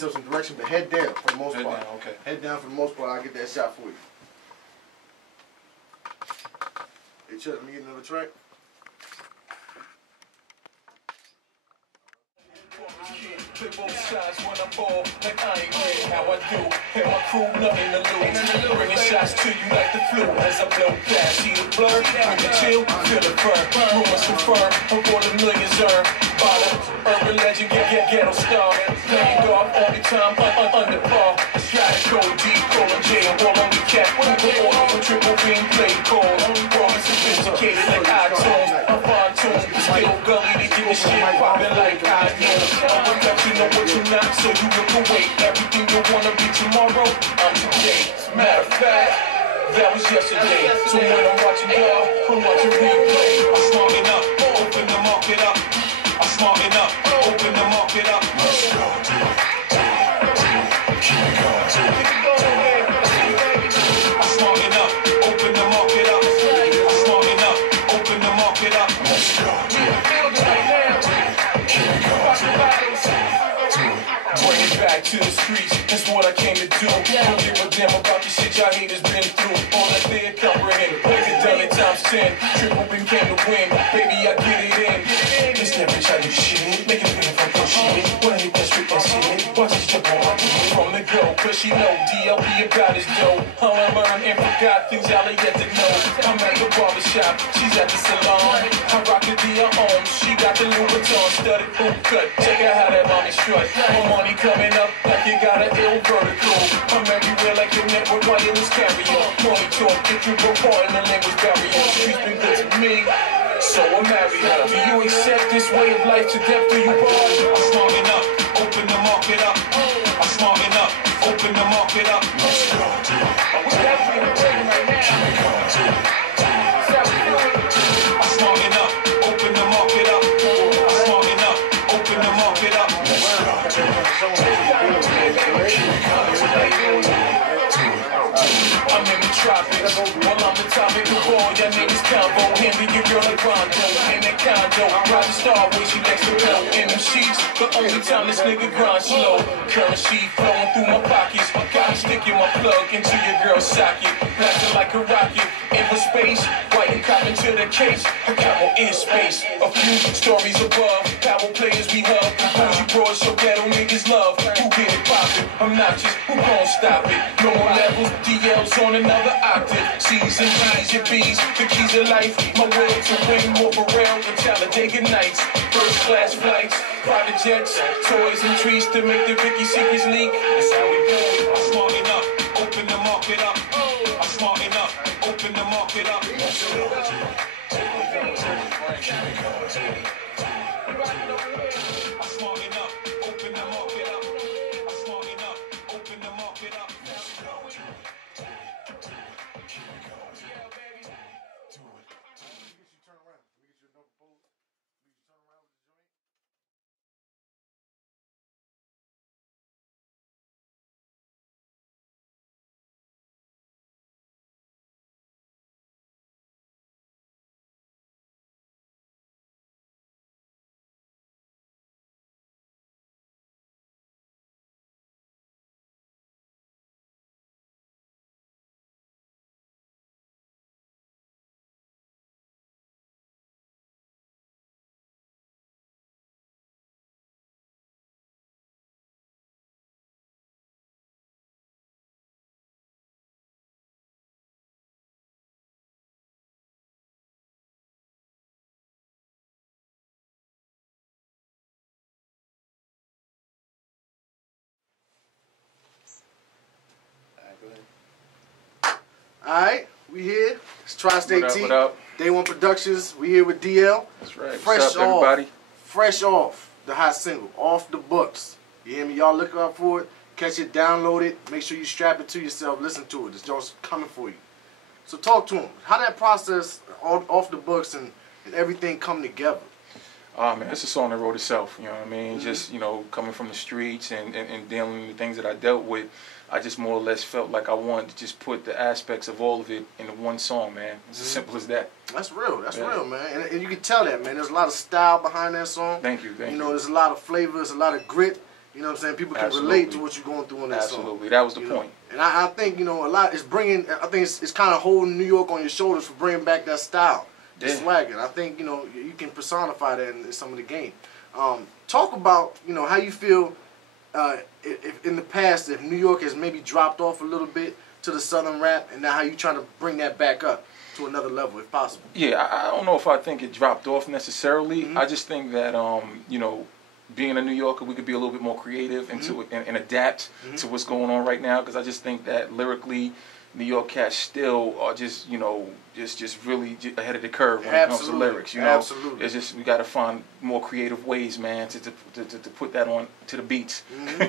yourself some direction, but head down for the most part. Head down, okay. Head down for the most part. I'll get that shot for you. Hey, Chuck, let me get another track. Play both sides when I ball, like I ain't with how I do. And my crew, nothing to lose. Bringing shots to you like the flu as I blow past. See the blur, bring the chill, feel the burn. Rumors confirm, I'm all the millions earned. Bottom, urban legend, ghetto star. Playing golf all the time, under par. Gotta go deep, call on jail, all on the cat. All over triple beam, play call. Growing sophisticated like iTunes. I'm fine tuned, still gully to get the shit poppin' like I know. I'm perfection, know what you're not, so you look away. Everything you wanna be tomorrow, I'm today. Matter of fact, that was yesterday. So when I'm watching y'all, I'm watching replay. I'm smarting up, open the market up. I'm smarting up, open the market up. Let's go, do it, keep it going, do it. I'm smarting up, open the market up. I'm smarting up, open the market up. Let's go, do it, keep it going, do it. Bring it back to the streets, that's what I came to do. Don't give a damn about the shit y'all haters been through. All that they comprehend, break it down in times 10. Triple beam came to win, baby I get it in. This that bitch I do shit, make it feel from shit. When I hit that street and shit, watch it step on from the go. Cause she know DLB about his dough. I learned and forgot things y'all ain't yet to know. I'm at the barbershop, she's at the salon. I rock the DR on, she got the Louis Vuitton studded boot cut. Check out how that mommy strut. My money coming up like you got an ill vertical. I'm everywhere like your network wireless carrier. Money talk, get you broke part in the language barrier. Streets been good to me, so I'm married. Do you accept this way of life to death? Do you bar? I'm smarting up, open the market up. I'm smarting up, open the market up. Let's go, do it. I'm definitely right now. Keep it going, do it. I'm smarting up, open the market up. I'm smarting up, open the market up. Let's go, do it. I'm in the tropics, while I'm the topic of all your niggas combo. Handle your girl like Rondo, in that condo. Ride the Starway, she likes to go in them sheets. The only time this nigga grind slow. Currency flowing through my pockets. Gotta stick in my plug into your girl's socket. Blasting like a rocket into space. White and cotton to the case. I got more in space. A few stories above. Power players we hub. Bougie bros so ghetto niggas love. Who get it poppin'? I'm not just who gon' stop it. No more levels, DL's on another octave. C's and G's and B's, the keys of life. My will to win more for real than Talladega nights. First class flights, private jets, toys and trees to make the Vicky secrets leak. That's how we do it. I'm smarting up, open the market up. I'm smarting up, open the market up. Let's go, do it. Keep it going, do it. I'm smarting up, open the market up. I'm smarting up, open the market up. Let's go, do it. Keep it going, do it. Do it. Turn around. Let me get you a double pose. Let me turn around with the joint. Alright, we here. It's Tri-State T. What up? Day One Productions. We here with DL. That's right. Fresh What's up, everybody? Fresh off the hot single, Off the Books. You hear me? Y'all look out for it. Catch it, download it. Make sure you strap it to yourself. Listen to it. This joint's coming for you. So talk to him. How that process, off the books and everything come together? Man, it's a song that wrote itself, you know what I mean? Mm-hmm. Just, you know, coming from the streets and dealing with things that I dealt with, I just more or less felt like I wanted to just put the aspects of all of it into one song, man. It's as simple as that. That's real. That's real, man. And you can tell that, man. There's a lot of style behind that song. Thank you. You know, there's a lot of flavor. There's a lot of grit. You know what I'm saying? People can Absolutely. relate to what you're going through on that song. Absolutely, that was the You point. know? And I think, you know, a lot is bringing, I think it's kind of holding New York on your shoulders for bringing back that style, the swag. And I think, you know, you can personify that in some of the game. Talk about, you know, how you feel if in the past, if New York has maybe dropped off a little bit to the Southern rap, and now how you trying to bring that back up to another level, if possible. Yeah, I don't know if I think it dropped off necessarily. I just think that, you know, being a New Yorker, we could be a little bit more creative and adapt to what's going on right now, because I just think that lyrically, New York cats still are just, you know, just really ahead of the curve when it comes to lyrics. You know, Absolutely. It's just we got to find more creative ways, man, to put that on to the beats.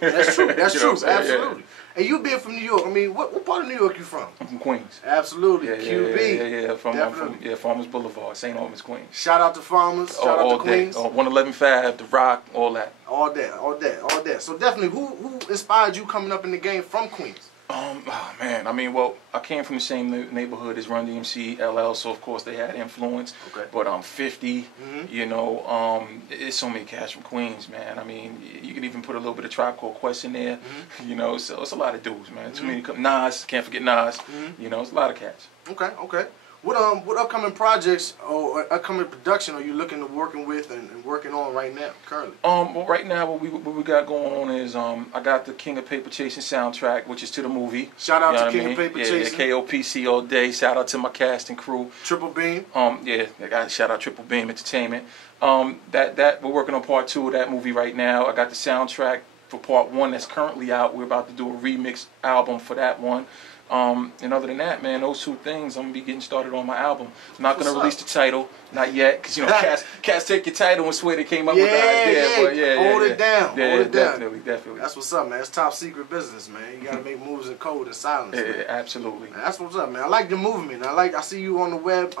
That's true. That's You know true. what I'm saying? Absolutely. And you being from New York, I mean, what part of New York you from? I'm from Queens. Absolutely. Yeah, QB. I'm from Farmers Boulevard, St. Albans, Queens. Shout out to Farmers. Shout out to Queens. 111 Fab, The Rock, all that. All that. So definitely, who inspired you coming up in the game from Queens? Oh man, I mean, well, I came from the same neighborhood as Run DMC, LL, so of course they had influence. Okay. But I'm 50, you know, it's so many cats from Queens, man. I mean, you could even put a little bit of Tribe Called Quest in there, you know, so it's a lot of dudes, man. Too many, Nas, can't forget Nas, you know, it's a lot of cats. Okay. What upcoming projects or upcoming production are you looking to working with and working on right now, currently? Well, right now what we got going on is I got the King of Paper Chasing soundtrack, which is to the movie. Shout out you know to King of Paper Chasing. Yeah, KOPC all day. Shout out to my cast and crew. Triple Beam. Yeah, I got shout out Triple Beam Entertainment. That we're working on part 2 of that movie right now. I got the soundtrack for part 1 that's currently out. We're about to do a remix album for that one. And other than that, man, those 2 things, I'm going to be getting started on my album. I'm not going to release the title, not yet, because, you know, cats take your title and swear they came up with the idea. But Hold it down. Yeah, Hold it down. Definitely. That's what's up, man. It's top secret business, man. You got to make moves in code and silence. Yeah, absolutely. Man, that's what's up, man. I like the movement. I see you on the web.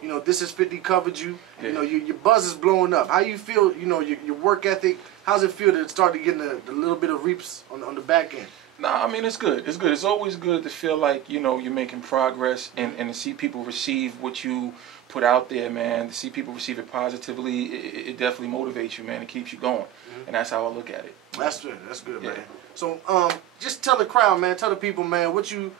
You know, This Is 50 covered you. Yeah. You know, your buzz is blowing up. How you feel, you know, your work ethic, how's it feel to start to get the little bit of reaps on the back end? Nah, I mean, it's good. It's good. It's always good to feel like, you know, you're making progress and to see people receive what you put out there, man. To see people receive it positively, it definitely motivates you, man. It keeps you going. And that's how I look at it. That's good. That's good, yeah. man. So, just tell the crowd, man, tell the people, man, what you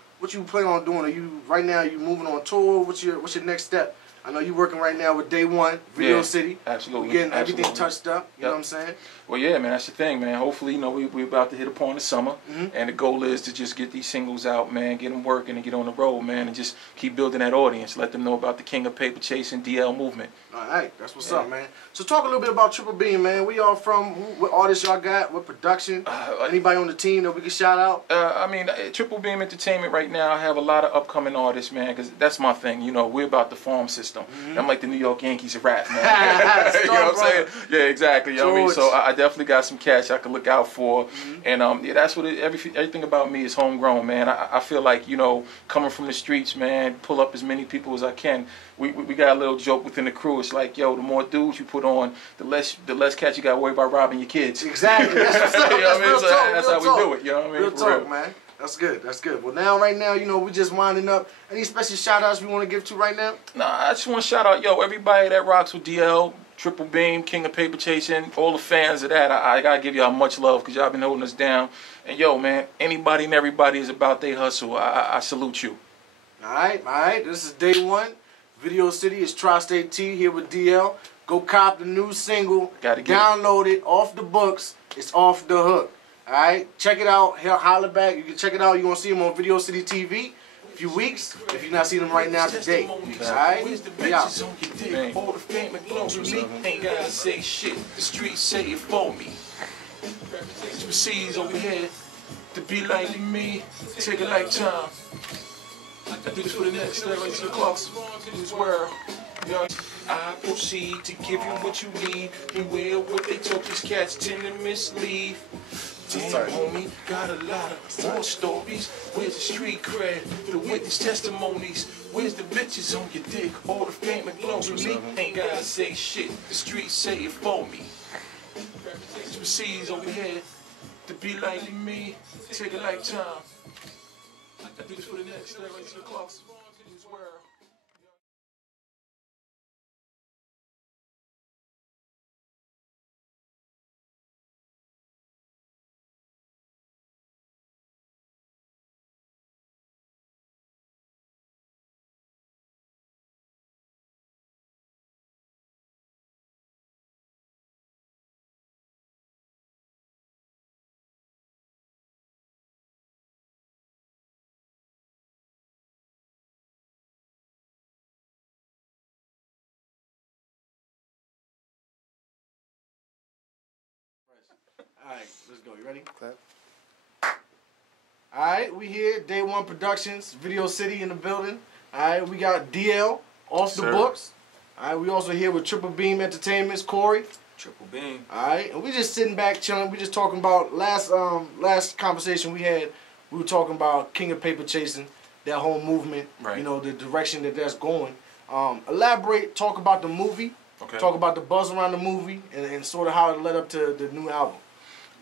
plan on doing. Are you, right now, you moving on tour? What's your next step? I know you're working right now with Day One, Video City. Absolutely. We're getting everything touched up, you know what I'm saying? Well, yeah, man, that's the thing, man. Hopefully, you know, we're about to hit upon the summer, and the goal is to just get these singles out, man, get them working and get on the road, man, and just keep building that audience. Let them know about the King of Paper Chasing DL movement. All right, that's what's up, man. So talk a little bit about Triple Beam, man. Where y'all from? What artists y'all got? What production? Anybody on the team that we can shout out? I mean, Triple Beam Entertainment right now, I have a lot of upcoming artists, man, because that's my thing. You know, we're about the farm system. I'm like the New York Yankees of rap, man. You know what I'm saying? Yeah, exactly. You know what I mean? So I definitely got some cash I can look out for. And yeah, that's what everything about me is homegrown, man. I feel like, you know, coming from the streets, man, pull up as many people as I can. We got a little joke within the crew. It's like, yo, the more dudes you put on, the less cats you got to worry about robbing your kids. Exactly. That's what's up. You know what I mean? So that's how we do it. You know what I mean? Real talk, man. That's good. That's good. Well, now, right now, you know, we just winding up. Any special shout-outs we want to give to right now? Nah, I just want to shout out, yo, everybody that rocks with DL, Triple Beam, King of Paper Chasing, all the fans of that. I got to give y'all much love because y'all been holding us down. And, yo, man, anybody and everybody is about their hustle. I salute you. All right. This is Day One. Video City is Tri-State T here with DL. Go cop the new single. Download it off the books. It's off the hook. All right, check it out. Holla back. You can check it out. You're going to see him on Video City TV. A few weeks. If you're not seeing him right now, today. All right? We out. All the fame and glows with me. Ain't gotta say shit. The streets say it for me. Proceeds over here to be like me. Take a lifetime. I do this for the next step into the clocks in this world. I proceed to give you what you need. Beware what they talk, these cats tend to mislead. Damn, homie, got a lot of more stories. Where's the street cred? The witness testimonies. Where's the bitches on your dick? All the fame and glows with me. Ain't gotta say shit. The streets say it for me. Proceeds over here to be like me. Take a lifetime. I do this for the next step into the clocks in this world. Alright, let's go. You ready? Clap. Alright, we here. Day One Productions, Video City in the building. Alright, we got DL off the books. Alright, we also here with Triple Beam Entertainment's Corey. Triple Beam. Alright, and we just sitting back chilling. We just talking about last conversation we had. We were talking about King of Paper Chasing, that whole movement. Right. You know, the direction that's going. Elaborate. Talk about the movie. Okay. Talk about the buzz around the movie and sort of how it led up to the new album.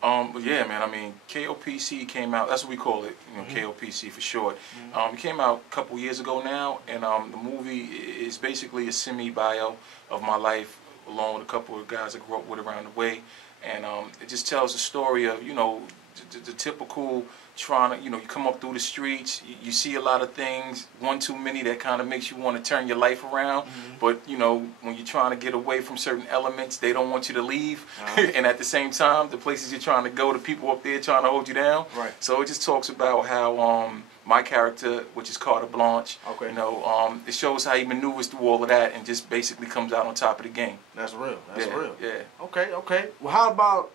But yeah, man, I mean, KOPC came out, that's what we call it, you know, KOPC for short. It came out a couple years ago now, and the movie is basically a semi-bio of my life, along with a couple of guys I grew up with around the way. And it just tells the story of, you know, the typical trying to, you know, you come up through the streets, you see a lot of things, one too many that kind of makes you want to turn your life around. But, you know, when you're trying to get away from certain elements, they don't want you to leave. And at the same time, the places you're trying to go, the people up there trying to hold you down. Right. So it just talks about how my character, which is Carter Blanche, Okay. you know, it shows how he maneuvers through all of that and just basically comes out on top of the game. That's real. That's Yeah, real. yeah. Okay, okay. Well,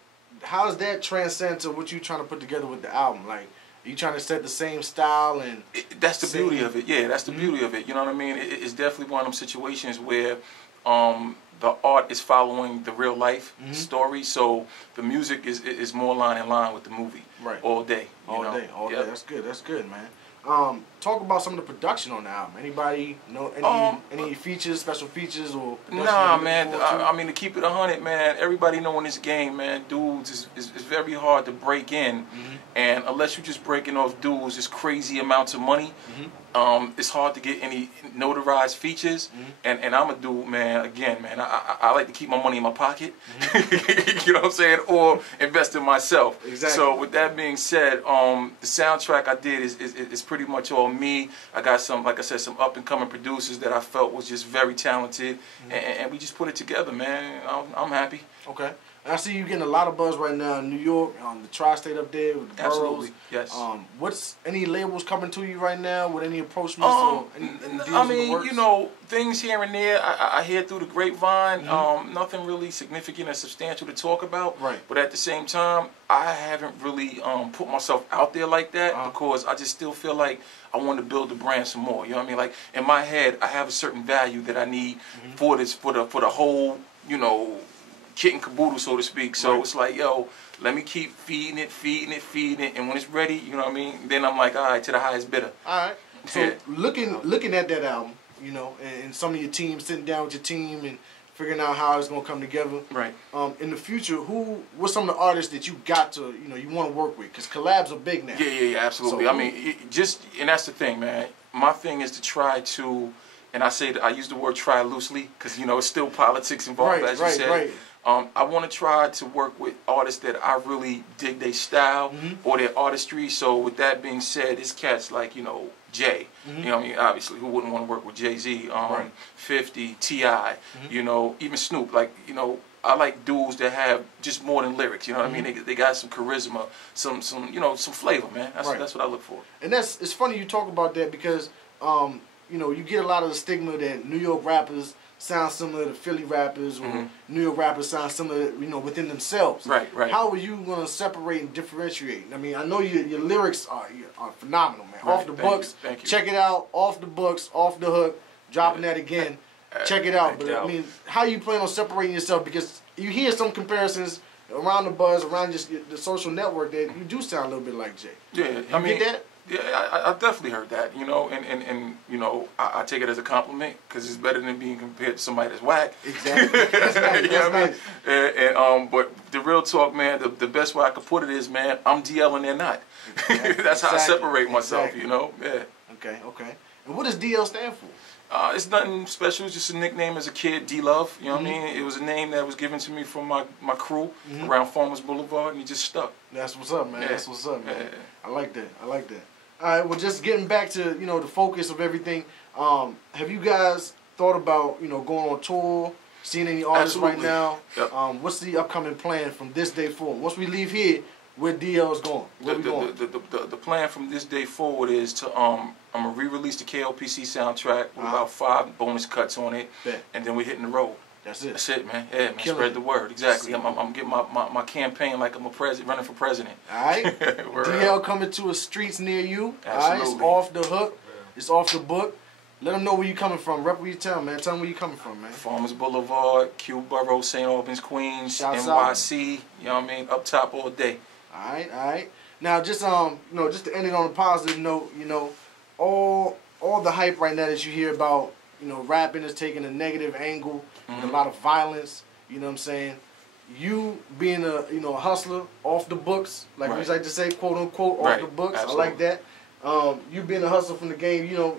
how does that transcend to what you trying to put together with the album? Like, are you trying to set the same style and? That's the beauty of it. Yeah, that's the beauty of it. You know what I mean? It's definitely one of them situations where the art is following the real life story, so the music is more in line with the movie. Right. All day. All day. That's good. That's good, man. Talk about some of the production on the album. Anybody know any features, special features, or production? Nah, man. I mean, to keep it 100, man. Everybody know in this game, man, dudes is very hard to break in, and unless you're just breaking off dudes, it's crazy amounts of money. It's hard to get any notarized features, and I'm a dude, man. Again, man, I like to keep my money in my pocket. You know what I'm saying, or invest in myself. Exactly. So with that being said, the soundtrack I did is pretty much all me. I got some, like I said, some up and coming producers that I felt was just very talented, and we just put it together, man. I'm happy. Okay. I see you getting a lot of buzz right now in New York, the tri-state up there with the Absolutely, boroughs. yes. What's any labels coming to you right now with any approachments or any deals I in the mean, works? you know, things here and there I hear through the grapevine. Nothing really significant or substantial to talk about. Right. But at the same time, I haven't really put myself out there like that because I just still feel like I want to build the brand some more. You know what I mean? Like in my head, I have a certain value that I need for this, for the whole, you know, kit and caboodle, so to speak. So it's like, yo, let me keep feeding it, and when it's ready, you know what I mean, then I'm like, all right, to the highest bidder. All right. So Yeah. looking at that album, you know, and some of your team, sitting down with your team and figuring out how it's gonna come together. Right. In the future, what's some of the artists that you got to, you know, you want to work with? Because collabs are big now. Yeah, absolutely. So I mean, and that's the thing, man. My thing is to try to, and I use the word try loosely because, you know, it's still politics involved, as you said. Right. I want to try to work with artists that I really dig their style or their artistry. So with that being said, it's cats like, you know, Jay. You know what I mean? Obviously, who wouldn't want to work with Jay-Z? 50, T.I., you know, even Snoop. Like, you know, I like dudes that have just more than lyrics. You know what I mean? They got some charisma, some you know, some flavor, man. That's what I look for. And it's funny you talk about that because you know, you get a lot of the stigma that New York rappers sound similar to Philly rappers, or New York rappers sound similar, you know, within themselves. Right. How are you going to separate and differentiate? I mean, I know your lyrics are phenomenal, man. Off the books, Thank you. check it out. Off the books, off the hook, dropping that again. Check it out. But I mean, how you plan on separating yourself? Because you hear some comparisons around the buzz, around just the social network, that you do sound a little bit like Jay. Yeah, I mean, get that? Yeah, I definitely heard that, you know, and you know, I take it as a compliment because it's better than being compared to somebody that's whack. Exactly. That's nice. You know what I mean? But the real talk, man, the best way I could put it is, man, I'm DL and they're not. That's how I separate myself, you know? Yeah. Okay. And what does DL stand for? It's nothing special. It's just a nickname as a kid, D-Love. You know what I mean? It was a name that was given to me from my crew around Farmers Boulevard, and it just stuck. That's what's up, man. Yeah. That's what's up, man. Yeah. I like that. All right, well, just getting back to, you know, the focus of everything. Have you guys thought about, you know, going on tour, seeing any artists Absolutely. right now? Yep. What's the upcoming plan from this day forward? Once we leave here, where DL's going? Where we going? The plan from this day forward is to I'm gonna re-release the KLPC soundtrack with about 5 bonus cuts on it, Bet. and then we're hitting the road. That's it. That's it, man. Yeah, man. Killing Spread it. the word. Exactly. I'm getting my campaign like I'm running for president. All right. DL coming to a streets near you. All right. It's off the hook. It's off the book. Let them know where you coming from. Rep where you tell them, man. Tell them where you coming from, man. Farmers Boulevard, Q Borough, St. Albans, Queens, Shouts NYC. You know what I mean? Up top all day. All right, all right. Now, just you know, just to end it on a positive note, you know, all the hype right now that you hear about, you know, rapping is taking a negative angle with a lot of violence. You know what I'm saying? You being a a hustler off the books, like we like to say, quote unquote, off the books. Absolutely. I like that. You being a hustler from the game, you know,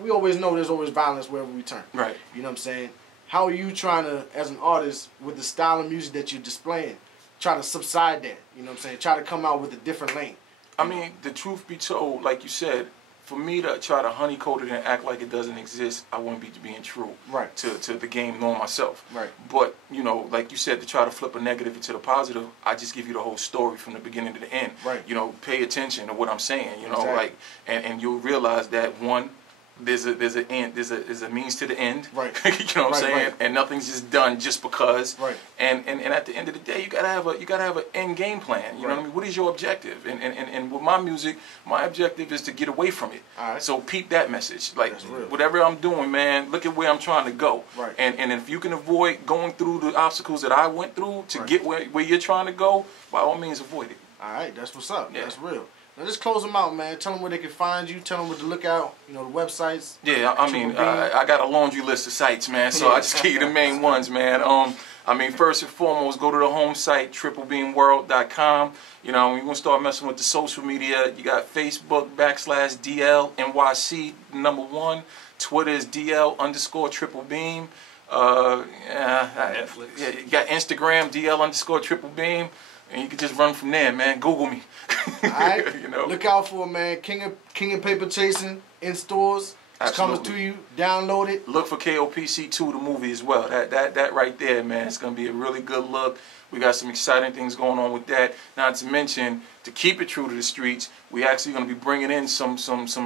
we always know there's always violence wherever we turn. Right. You know what I'm saying? How are you trying to, as an artist, with the style of music that you're displaying, try to subside that? You know what I'm saying? Try to come out with a different lane. I mean, the truth be told, like you said, for me to try to honeycoat it and act like it doesn't exist, I wouldn't be being true to the game nor myself. Right. But, you know, like you said, to try to flip a negative into the positive, I just give you the whole story from the beginning to the end. Right. You know, pay attention to what I'm saying, you know, Exactly. like, and you'll realize that, one, there's a means to the end. Right. You know what I'm saying? Right. And nothing's just done just because. Right. And at the end of the day, you gotta have an end game plan. You know what I mean? What is your objective? And with my music, my objective is to get away from it. All right. So peep that message. Like whatever I'm doing, man, look at where I'm trying to go. Right. And if you can avoid going through the obstacles that I went through to get where you're trying to go, by all means avoid it. All right, that's what's up. Yeah. That's real. Now just close them out, man. Tell them where they can find you. Tell them where to look out. You know, the websites. Yeah, I mean, I got a laundry list of sites, man. So I just give you the main ones, man. I mean, first and foremost, go to the home site, triplebeamworld.com. You know, we're gonna start messing with the social media. You got Facebook /DL_NYC #1. Twitter is DL_triplebeam. Netflix. Yeah, you got Instagram DL_triplebeam. And you can just run from there, man. Google me. All right. You know. Look out for it, man. King of Paper Chasing in stores. It's coming to you. Download it. Look for KOPC 2, the movie as well. That right there, man. It's gonna be a really good look. We got some exciting things going on with that. Not to mention, to keep it true to the streets, we actually gonna be bringing in some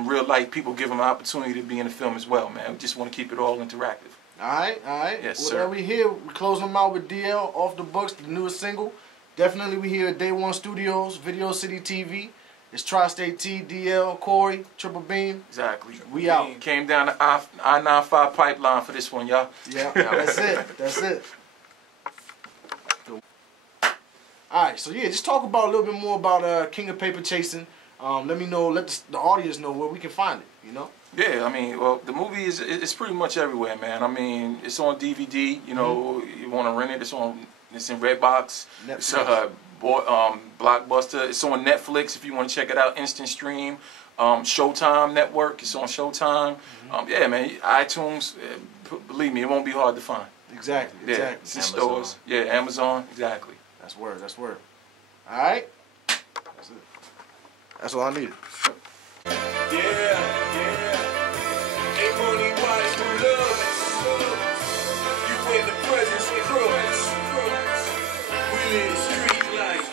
real life people, give them an opportunity to be in the film as well, man. We just want to keep it all interactive. All right, all right. Yes, well, sir. we here. We closing them out with DL off the books, the newest single. Definitely, we here at Day One Studios, Video City TV. It's Tri-State T, DL, Corey, Triple Beam. Exactly. We out. Came down the I-95 pipeline for this one, y'all. Yeah, that's it. That's it. All right, so yeah, just talk about a little bit more about King of Paper Chasing. Let me know, let the audience know where we can find it. You know. Yeah, I mean, well, the movie it's pretty much everywhere, man. I mean, it's on DVD. You know, you want to rent it? It's in Redbox. It's Blockbuster. It's on Netflix if you want to check it out. Instant stream. Showtime Network. It's on Showtime. Yeah, man. iTunes. Believe me, it won't be hard to find. Exactly. Yeah, Exactly. it's in stores. Yeah, Amazon. Exactly. That's word. That's word. All right. That's it. That's all I needed. Yeah. Ain't money wise for love. You in the presence of crooks. We live street life.